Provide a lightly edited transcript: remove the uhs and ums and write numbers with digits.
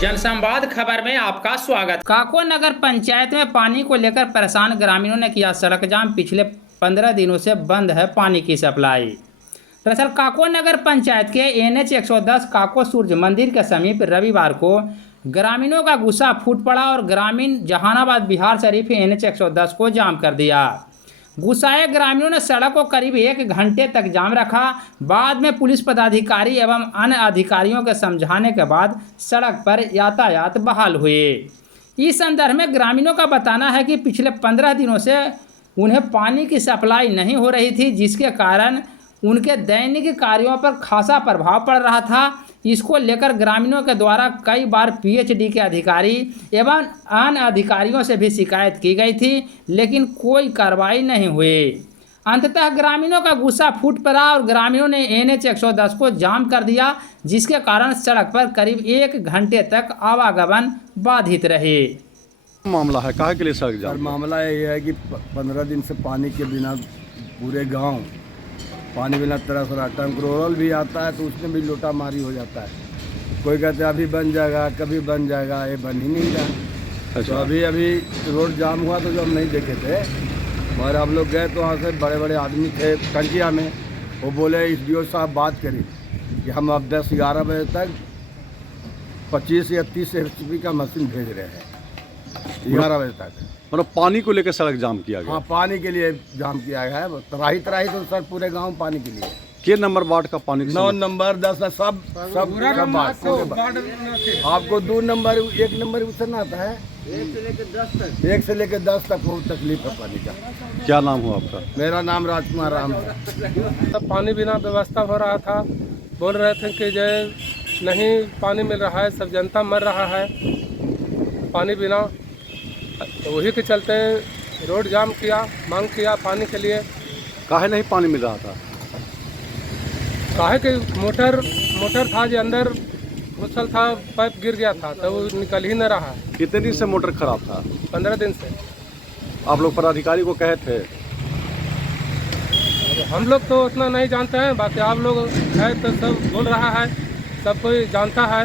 जनसंवाद खबर में आपका स्वागत। काको नगर पंचायत में पानी को लेकर परेशान ग्रामीणों ने किया सड़क जाम। पिछले 15 दिनों से बंद है पानी की सप्लाई। दरअसल काको नगर पंचायत के NH 110 काको सूर्य मंदिर के समीप रविवार को ग्रामीणों का गुस्सा फूट पड़ा और ग्रामीण जहानाबाद बिहार शरीफ NH 110 को जाम कर दिया। गुस्साए ग्रामीणों ने सड़क को करीब 1 घंटे तक जाम रखा। बाद में पुलिस पदाधिकारी एवं अन्य अधिकारियों के समझाने के बाद सड़क पर यातायात बहाल हुए। इस संदर्भ में ग्रामीणों का बताना है कि पिछले 15 दिनों से उन्हें पानी की सप्लाई नहीं हो रही थी, जिसके कारण उनके दैनिक कार्यों पर खासा प्रभाव पड़ रहा था। इसको लेकर ग्रामीणों के द्वारा कई बार PHD के अधिकारी एवं अन्य अधिकारियों से भी शिकायत की गई थी, लेकिन कोई कार्रवाई नहीं हुई। अंततः ग्रामीणों का गुस्सा फूट पड़ा और ग्रामीणों ने NH 110 को जाम कर दिया, जिसके कारण सड़क पर करीब 1 घंटे तक आवागमन बाधित रहे। मामला है कहाँ के लिए सड़क जाम? मामला ये है कि 15 दिन से पानी के बिना पूरे गांव पानी बिना तरस रहा। टंकरोल भी आता है तो उसमें भी लोटा मारी हो जाता है। कोई कहते हैं अभी बन जाएगा, कभी बन जाएगा, ये बन ही नहीं रहा। अच्छा। तो अभी रोड जाम हुआ तो जो हम नहीं देखे थे, और हम लोग गए तो वहाँ से बड़े बड़े आदमी थे टंकिया में, वो बोले SDO साहब बात करी कि हम अब 10-11 बजे तक 25 या 30 HP का मशीन भेज रहे हैं 11 बजे तक। मतलब पानी को लेकर सड़क जाम किया गया? हाँ, पानी के लिए जाम किया गया है। तराही तो सर पूरे गांव पानी के लिए। के नंबर वार्ड का पानी? 9 नंबर 10 सब आपको 2 नंबर 1 नंबर उतरना आता है। 1 से लेकर 10 तक बहुत तकलीफ है पानी का। क्या नाम हुआ आपका? मेरा नाम राजकुमार राम है। तब पानी बिना व्यवस्था हो रहा था। बोल रहे थे कि जो नहीं पानी मिल रहा है, सब जनता मर रहा है पानी बिना। तो वही के चलते रोड जाम किया, मांग किया पानी के लिए। काहे नहीं पानी मिल रहा था? काहे कि मोटर था जो अंदर घुसल था, पाइप गिर गया था तो वो निकल ही न रहा। कितने दिन से मोटर खराब था? 15 दिन से। आप लोग पदाधिकारी को कहे थे? हम लोग तो उतना नहीं जानते हैं, बाकी आप लोग है तो सब बोल रहा है, सब कोई जानता है।